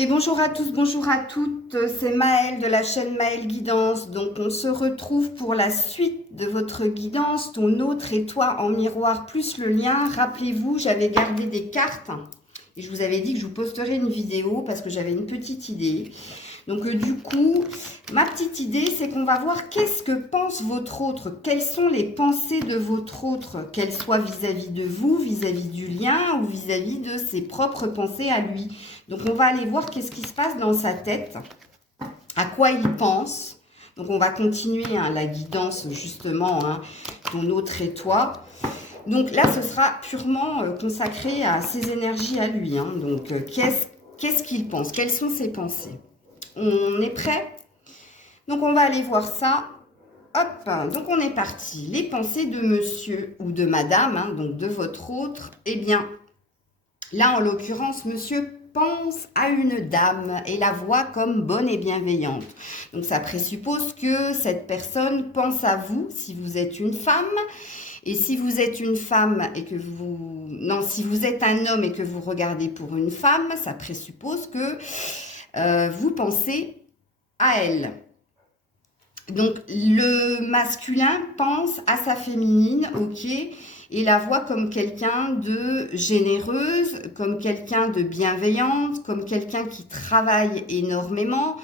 Et bonjour à tous, bonjour à toutes, c'est Maëlle de la chaîne Maëlle Guidance. Donc on se retrouve pour la suite de votre guidance, ton autre et toi en miroir plus le lien. Rappelez-vous, j'avais gardé des cartes et je vous avais dit que je vous posterai une vidéo parce que j'avais une petite idée. Donc du coup, ma petite idée, c'est qu'on va voir qu'est-ce que pense votre autre, quelles sont les pensées de votre autre, qu'elles soient vis-à-vis de vous, vis-à-vis du lien ou vis-à-vis de ses propres pensées à lui. Donc on va aller voir qu'est-ce qui se passe dans sa tête, à quoi il pense. Donc on va continuer la guidance justement, ton autre et toi. Donc là, ce sera purement consacré à ses énergies à lui. Donc qu'est-ce qu'il pense, quelles sont ses pensées? On est prêt? Donc, on va aller voir ça. Hop, donc on est parti. Les pensées de monsieur ou de madame, donc de votre autre. Eh bien, là, en l'occurrence, monsieur pense à une dame et la voit comme bonne et bienveillante. Donc, ça présuppose que cette personne pense à vous si vous êtes une femme. Et si vous êtes une femme et que vous... Non, si vous êtes un homme et que vous regardez pour une femme, ça présuppose que... vous pensez à elle. Donc, le masculin pense à sa féminine, ok, et la voit comme quelqu'un de généreuse, comme quelqu'un de bienveillante, comme quelqu'un qui travaille énormément.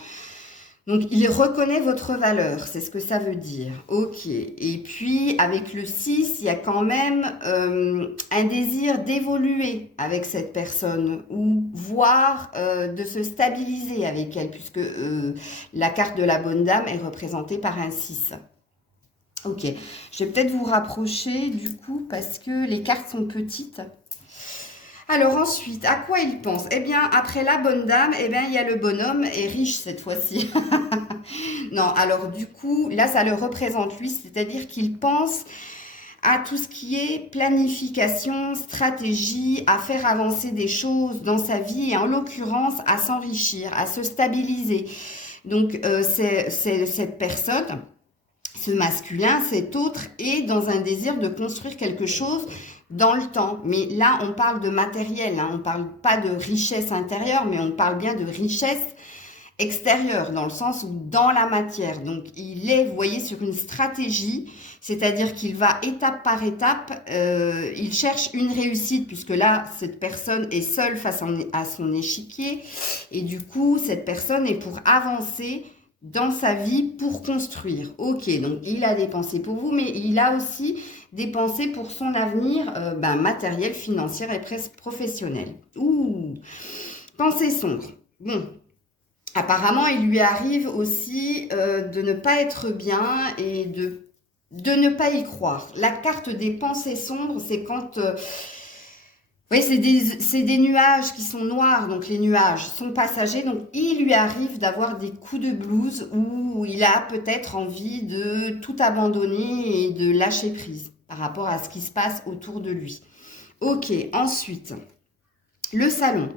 Donc, il reconnaît votre valeur, c'est ce que ça veut dire. Ok. Et puis, avec le 6, il y a quand même un désir d'évoluer avec cette personne ou voire de se stabiliser avec elle, puisque la carte de la bonne dame est représentée par un 6. Ok. Je vais peut-être vous rapprocher du coup parce que les cartes sont petites. Alors ensuite, à quoi il pense? Eh bien, après la bonne dame, eh bien, il y a le bonhomme et riche cette fois-ci. Non, alors du coup, là, ça le représente lui, c'est-à-dire qu'il pense à tout ce qui est planification, stratégie, à faire avancer des choses dans sa vie et en l'occurrence à s'enrichir, à se stabiliser. Donc, c'est cette personne, ce masculin, cet autre, est dans un désir de construire quelque chose dans le temps. Mais là, on parle de matériel, on ne parle pas de richesse intérieure, mais on parle bien de richesse extérieure, dans le sens où dans la matière. Donc, il est, vous voyez, sur une stratégie, c'est-à-dire qu'il va étape par étape, il cherche une réussite, puisque là, cette personne est seule face à son échiquier, et du coup, cette personne est pour avancer dans sa vie pour construire. Ok, donc il a des pensées pour vous, mais il a aussi des pensées pour son avenir matériel, financier et presque professionnel. Ouh, pensée sombre. Bon, apparemment, il lui arrive aussi de ne pas être bien et de ne pas y croire. La carte des pensées sombres, c'est quand... oui, c'est des nuages qui sont noirs, donc les nuages sont passagers. Donc, il lui arrive d'avoir des coups de blues où il a peut-être envie de tout abandonner et de lâcher prise par rapport à ce qui se passe autour de lui. Ok, ensuite, le salon.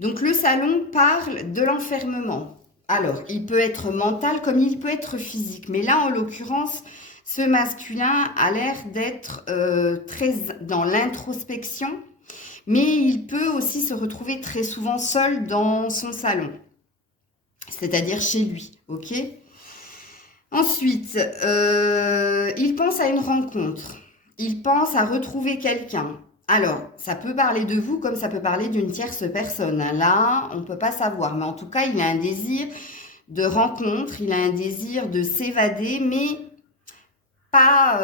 Donc, le salon parle de l'enfermement. Alors, il peut être mental comme il peut être physique. Mais là, en l'occurrence, ce masculin a l'air d'être très dans l'introspection. Mais il peut aussi se retrouver très souvent seul dans son salon, c'est-à-dire chez lui, ok? Ensuite, il pense à une rencontre, il pense à retrouver quelqu'un. Alors, ça peut parler de vous comme ça peut parler d'une tierce personne. Là, on ne peut pas savoir, mais en tout cas, il a un désir de rencontre, il a un désir de s'évader, mais pas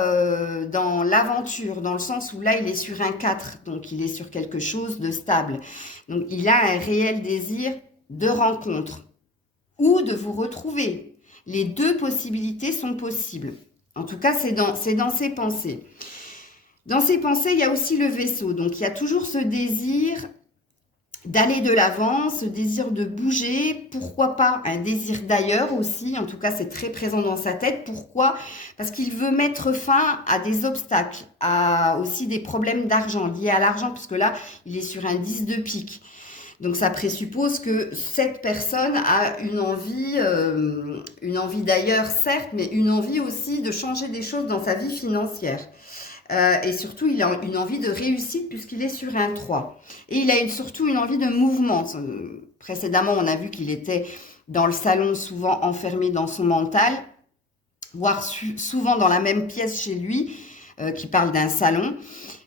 dans l'aventure, dans le sens où là, il est sur un 4, donc il est sur quelque chose de stable. Donc, il a un réel désir de rencontre ou de vous retrouver. Les deux possibilités sont possibles. En tout cas, c'est dans ses pensées. Dans ses pensées, il y a aussi le vaisseau. Donc, il y a toujours ce désir d'aller de l'avant, ce désir de bouger, pourquoi pas un désir d'ailleurs aussi, en tout cas c'est très présent dans sa tête. Pourquoi? Parce qu'il veut mettre fin à des obstacles, à aussi des problèmes d'argent, liés à l'argent, puisque là il est sur un 10 de pique. Donc ça présuppose que cette personne a une envie d'ailleurs certes, mais une envie aussi de changer des choses dans sa vie financière. Et surtout, il a une envie de réussite puisqu'il est sur un 3. Et il a surtout une envie de mouvement. Précédemment, on a vu qu'il était dans le salon, souvent enfermé dans son mental, voire souvent dans la même pièce chez lui, qui parle d'un salon.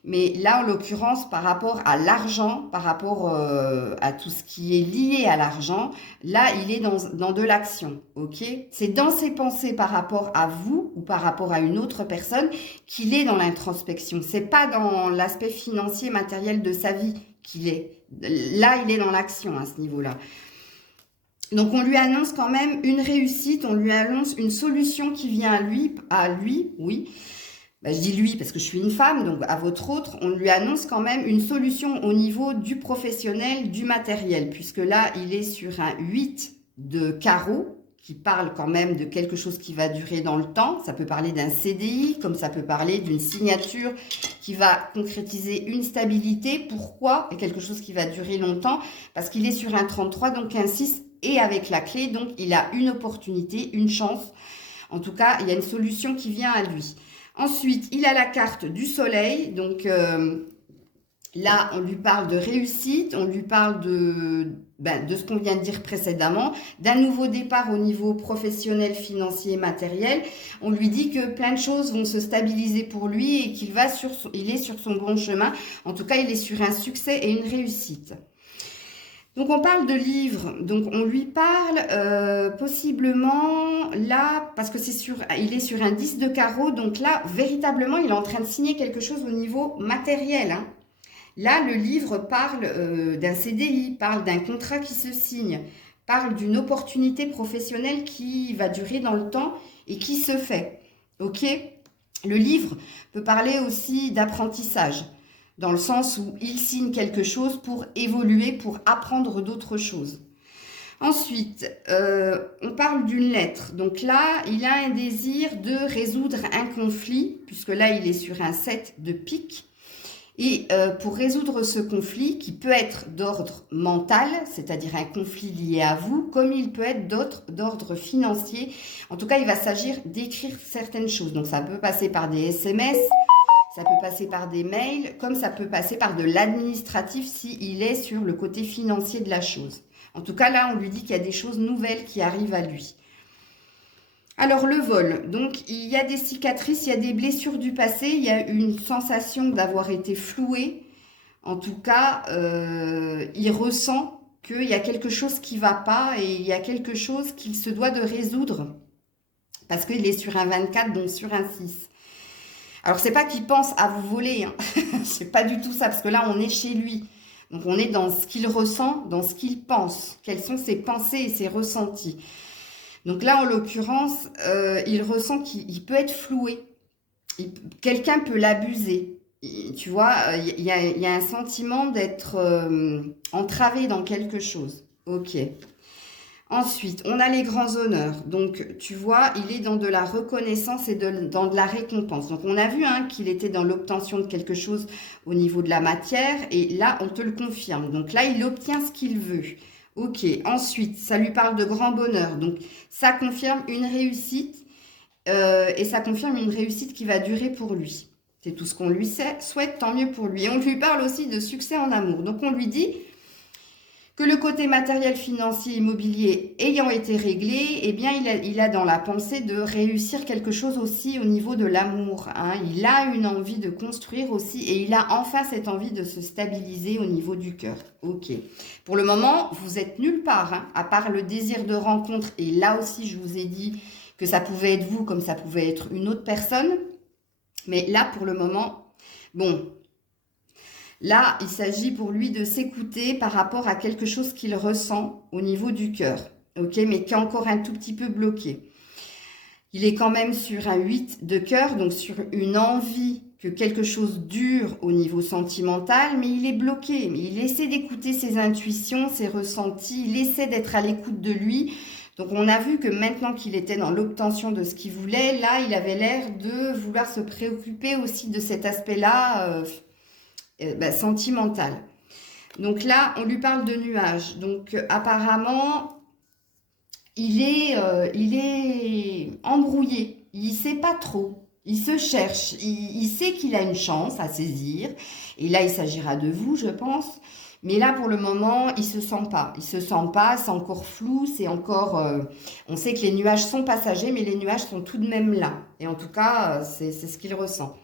Mais là, en l'occurrence, par rapport à l'argent, par rapport à tout ce qui est lié à l'argent, là, il est dans de l'action, ok? C'est dans ses pensées par rapport à vous ou par rapport à une autre personne qu'il est dans l'introspection. C'est pas dans l'aspect financier, matériel de sa vie qu'il est. Là, il est dans l'action à ce niveau-là. Donc, on lui annonce quand même une réussite, on lui annonce une solution qui vient à lui, oui. Ben, je dis lui parce que je suis une femme, donc à votre autre, on lui annonce quand même une solution au niveau du professionnel, du matériel, puisque là, il est sur un 8 de carreau, qui parle quand même de quelque chose qui va durer dans le temps. Ça peut parler d'un CDI, comme ça peut parler d'une signature qui va concrétiser une stabilité. Pourquoi? Et quelque chose qui va durer longtemps, parce qu'il est sur un 33, donc un 6, et avec la clé, donc il a une opportunité, une chance. En tout cas, il y a une solution qui vient à lui. Ensuite, il a la carte du soleil, donc là, on lui parle de réussite, on lui parle de ce qu'on vient de dire précédemment, d'un nouveau départ au niveau professionnel, financier et matériel. On lui dit que plein de choses vont se stabiliser pour lui et qu'il il est sur son bon chemin. En tout cas, il est sur un succès et une réussite. Donc, on parle de livres. Donc, on lui parle possiblement là, parce que il est sur un 10 de carreau. Donc là, véritablement, il est en train de signer quelque chose au niveau matériel. Hein. Là, le livre parle d'un CDI, parle d'un contrat qui se signe, parle d'une opportunité professionnelle qui va durer dans le temps et qui se fait. Ok ? Le livre peut parler aussi d'apprentissage, dans le sens où il signe quelque chose pour évoluer, pour apprendre d'autres choses. Ensuite, on parle d'une lettre. Donc là, il a un désir de résoudre un conflit, puisque là, il est sur un 7 de pique. Et pour résoudre ce conflit, qui peut être d'ordre mental, c'est-à-dire un conflit lié à vous, comme il peut être d'ordre financier. En tout cas, il va s'agir d'écrire certaines choses. Donc, ça peut passer par des SMS, ça peut passer par des mails, comme ça peut passer par de l'administratif s'il est sur le côté financier de la chose. En tout cas, là, on lui dit qu'il y a des choses nouvelles qui arrivent à lui. Alors, le vol. Donc, il y a des cicatrices, il y a des blessures du passé, il y a une sensation d'avoir été floué. En tout cas, il ressent qu'il y a quelque chose qui ne va pas et il y a quelque chose qu'il se doit de résoudre. Parce qu'il est sur un 24, donc sur un 6. Alors, c'est pas qu'il pense à vous voler, hein. C'est pas du tout ça, parce que là, on est chez lui. Donc, on est dans ce qu'il ressent, dans ce qu'il pense. Quelles sont ses pensées et ses ressentis. Donc là, en l'occurrence, il ressent qu'il peut être floué. Quelqu'un peut l'abuser. Tu vois, il y a un sentiment d'être entravé dans quelque chose. Ok. Ensuite, on a les grands honneurs. Donc, tu vois, il est dans de la reconnaissance et dans de la récompense. Donc, on a vu qu'il était dans l'obtention de quelque chose au niveau de la matière. Et là, on te le confirme. Donc là, il obtient ce qu'il veut. Ok, ensuite, ça lui parle de grand bonheur. Donc, ça confirme une réussite et ça confirme une réussite qui va durer pour lui. C'est tout ce qu'on lui souhaite, tant mieux pour lui. Et on lui parle aussi de succès en amour. Donc, on lui dit que le côté matériel, financier, immobilier ayant été réglé, eh bien, il a dans la pensée de réussir quelque chose aussi au niveau de l'amour. Hein. Il a une envie de construire aussi et il a enfin cette envie de se stabiliser au niveau du cœur. Ok. Pour le moment, vous êtes nulle part, hein, à part le désir de rencontre. Et là aussi, je vous ai dit que ça pouvait être vous comme ça pouvait être une autre personne. Mais là, pour le moment, bon... Là, il s'agit pour lui de s'écouter par rapport à quelque chose qu'il ressent au niveau du cœur, ok, mais qui est encore un tout petit peu bloqué. Il est quand même sur un 8 de cœur, donc sur une envie que quelque chose dure au niveau sentimental, mais il est bloqué. Mais il essaie d'écouter ses intuitions, ses ressentis, il essaie d'être à l'écoute de lui. Donc, on a vu que maintenant qu'il était dans l'obtention de ce qu'il voulait, là, il avait l'air de vouloir se préoccuper aussi de cet aspect-là sentimental. Donc là, on lui parle de nuages. Donc apparemment, il est embrouillé. Il ne sait pas trop. Il se cherche, il sait qu'il a une chance à saisir. Et là, il s'agira de vous, je pense. Mais là, pour le moment, il se sent pas. Il se sent pas, c'est encore flou, c'est encore... on sait que les nuages sont passagers, mais les nuages sont tout de même là. Et en tout cas, c'est ce qu'il ressent.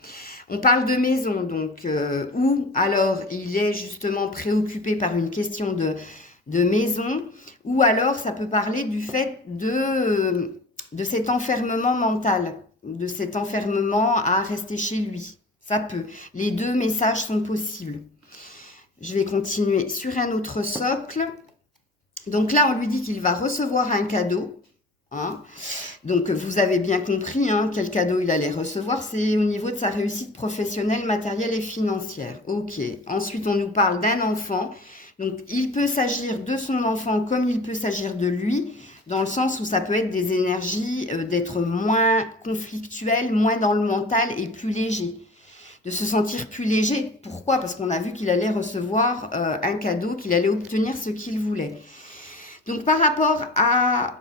On parle de maison, donc, où alors il est justement préoccupé par une question de maison, ou alors ça peut parler du fait de cet enfermement mental, de cet enfermement à rester chez lui. Ça peut. Les deux messages sont possibles. Je vais continuer sur un autre socle. Donc là, on lui dit qu'il va recevoir un cadeau. Hein. Donc, vous avez bien compris quel cadeau il allait recevoir. C'est au niveau de sa réussite professionnelle, matérielle et financière. Ok. Ensuite, on nous parle d'un enfant. Donc, il peut s'agir de son enfant comme il peut s'agir de lui, dans le sens où ça peut être des énergies d'être moins conflictuel, moins dans le mental et plus léger. De se sentir plus léger. Pourquoi? Parce qu'on a vu qu'il allait recevoir un cadeau, qu'il allait obtenir ce qu'il voulait. Donc, par rapport à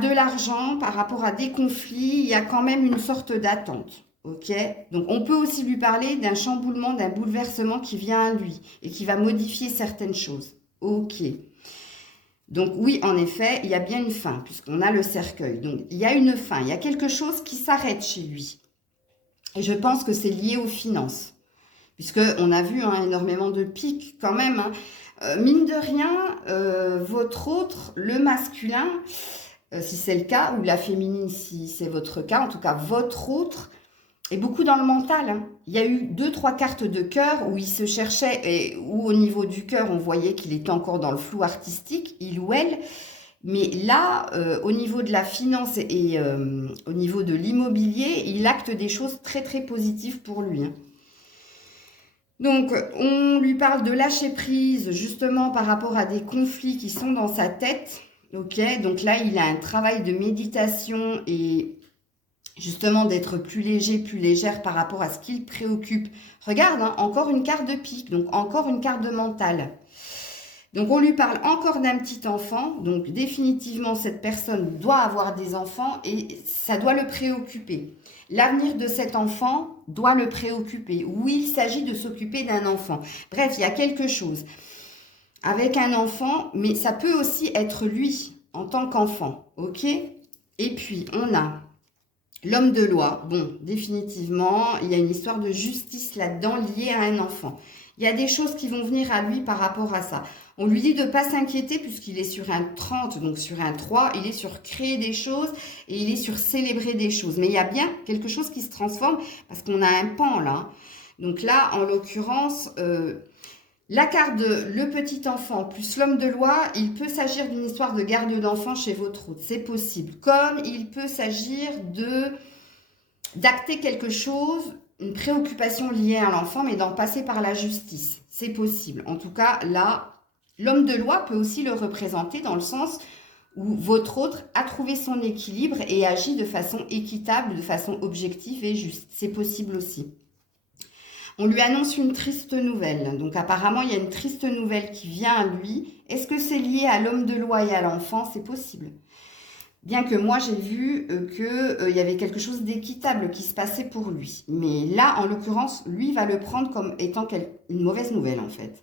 de l'argent, par rapport à des conflits, il y a quand même une sorte d'attente. Ok? Donc, on peut aussi lui parler d'un chamboulement, d'un bouleversement qui vient à lui et qui va modifier certaines choses. Ok. Donc, oui, en effet, il y a bien une fin, puisqu'on a le cercueil. Donc, il y a une fin, il y a quelque chose qui s'arrête chez lui. Et je pense que c'est lié aux finances. Puisqu'on a vu énormément de pics quand même. Mine de rien, votre autre, le masculin, si c'est le cas, ou la féminine si c'est votre cas, en tout cas votre autre, est beaucoup dans le mental. Il y a eu 2-3 cartes de cœur où il se cherchait, et où au niveau du cœur, on voyait qu'il était encore dans le flou artistique, il ou elle. Mais là, au niveau de la finance et au niveau de l'immobilier, il acte des choses très très positives pour lui. Donc, on lui parle de lâcher prise justement par rapport à des conflits qui sont dans sa tête. Ok, donc là, il a un travail de méditation et justement d'être plus léger, plus légère par rapport à ce qu'il préoccupe. Regarde, encore une carte de pique, donc encore une carte de mental. Donc, on lui parle encore d'un petit enfant. Donc, définitivement, cette personne doit avoir des enfants et ça doit le préoccuper. L'avenir de cet enfant doit le préoccuper. Oui, il s'agit de s'occuper d'un enfant. Bref, il y a quelque chose avec un enfant, mais ça peut aussi être lui en tant qu'enfant. Ok? Et puis, on a l'homme de loi. Bon, définitivement, il y a une histoire de justice là-dedans liée à un enfant. Il y a des choses qui vont venir à lui par rapport à ça. On lui dit de ne pas s'inquiéter puisqu'il est sur un 30, donc sur un 3, il est sur créer des choses et il est sur célébrer des choses. Mais il y a bien quelque chose qui se transforme parce qu'on a un pan là. Donc là, en l'occurrence, la carte de le petit enfant plus l'homme de loi, il peut s'agir d'une histoire de garde d'enfant chez votre hôte. C'est possible. Comme il peut s'agir d'acter quelque chose, une préoccupation liée à l'enfant, mais d'en passer par la justice. C'est possible. En tout cas, là, l'homme de loi peut aussi le représenter dans le sens où votre autre a trouvé son équilibre et agit de façon équitable, de façon objective et juste. C'est possible aussi. On lui annonce une triste nouvelle. Donc apparemment, il y a une triste nouvelle qui vient à lui. Est-ce que c'est lié à l'homme de loi et à l'enfant? C'est possible. Bien que moi, j'ai vu qu'il y avait quelque chose d'équitable qui se passait pour lui. Mais là, en l'occurrence, lui va le prendre comme étant une mauvaise nouvelle, en fait.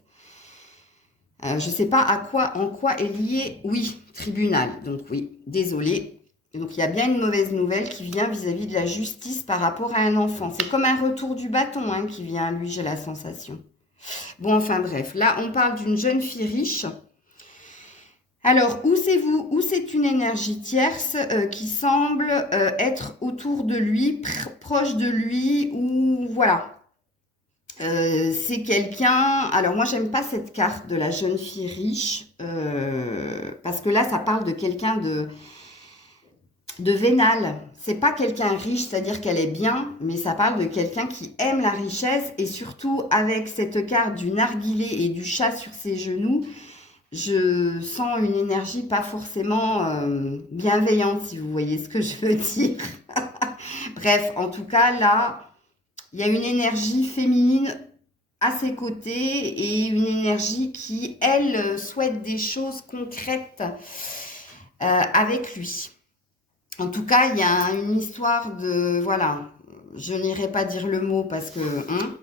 Je ne sais pas en quoi est lié, oui, tribunal. Donc oui, désolé. Donc il y a bien une mauvaise nouvelle qui vient vis-à-vis de la justice par rapport à un enfant. C'est comme un retour du bâton qui vient à lui, j'ai la sensation. Bon, enfin bref, là on parle d'une jeune fille riche. Alors, où c'est vous, où c'est une énergie tierce qui semble être autour de lui, proche de lui, ou voilà. C'est quelqu'un... Alors, moi, j'aime pas cette carte de la jeune fille riche, parce que là, ça parle de quelqu'un de vénal. C'est pas quelqu'un riche, c'est-à-dire qu'elle est bien, mais ça parle de quelqu'un qui aime la richesse, et surtout, avec cette carte du narguilé et du chat sur ses genoux, je sens une énergie pas forcément bienveillante, si vous voyez ce que je veux dire. Bref, en tout cas, là, il y a une énergie féminine à ses côtés et une énergie qui, elle, souhaite des choses concrètes avec lui. En tout cas, il y a une histoire de... Voilà, je n'irai pas dire le mot parce que... Hein.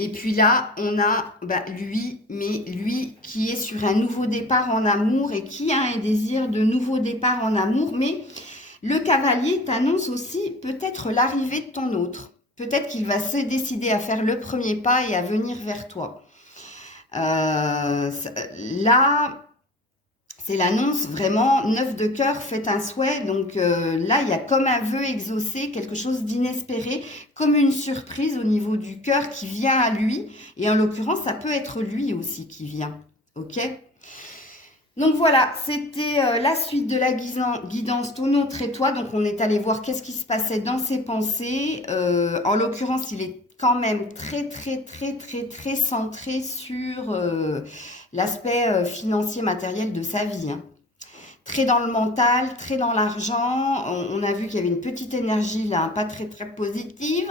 Et puis là, on a lui, mais lui qui est sur un nouveau départ en amour et qui a un désir de nouveau départ en amour. Mais le cavalier t'annonce aussi peut-être l'arrivée de ton autre. Peut-être qu'il va se décider à faire le premier pas et à venir vers toi. Là, c'est l'annonce vraiment, 9 de cœur, faites un souhait. Donc là, il y a comme un vœu exaucé, quelque chose d'inespéré, comme une surprise au niveau du cœur qui vient à lui. Et en l'occurrence, ça peut être lui aussi qui vient. Ok ? Donc voilà, c'était la suite de la guidance ton autre et toi. Donc on est allé voir qu'est-ce qui se passait dans ses pensées. En l'occurrence, il est quand même très centré sur l'aspect financier matériel de sa vie. Hein. Très dans le mental, très dans l'argent. On a vu qu'il y avait une petite énergie là, pas très positive.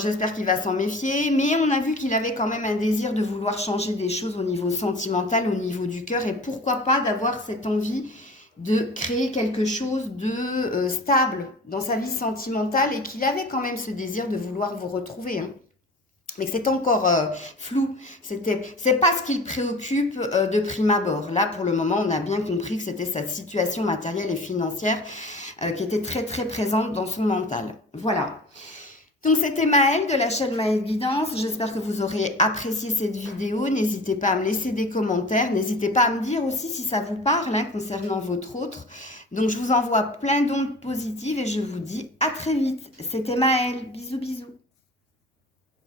J'espère qu'il va s'en méfier, mais on a vu qu'il avait quand même un désir de vouloir changer des choses au niveau sentimental, au niveau du cœur, et pourquoi pas d'avoir cette envie de créer quelque chose de stable dans sa vie sentimentale, et qu'il avait quand même ce désir de vouloir vous retrouver. Hein. Mais que c'est encore flou, c'est pas ce qui le préoccupe de prime abord. Là, pour le moment, on a bien compris que c'était sa situation matérielle et financière qui était très présente dans son mental. Voilà. Donc c'était Maëlle de la chaîne Maëlle Guidance, j'espère que vous aurez apprécié cette vidéo, n'hésitez pas à me laisser des commentaires, n'hésitez pas à me dire aussi si ça vous parle hein, concernant votre autre. Donc je vous envoie plein d'ondes positives et je vous dis à très vite, c'était Maëlle, bisous bisous.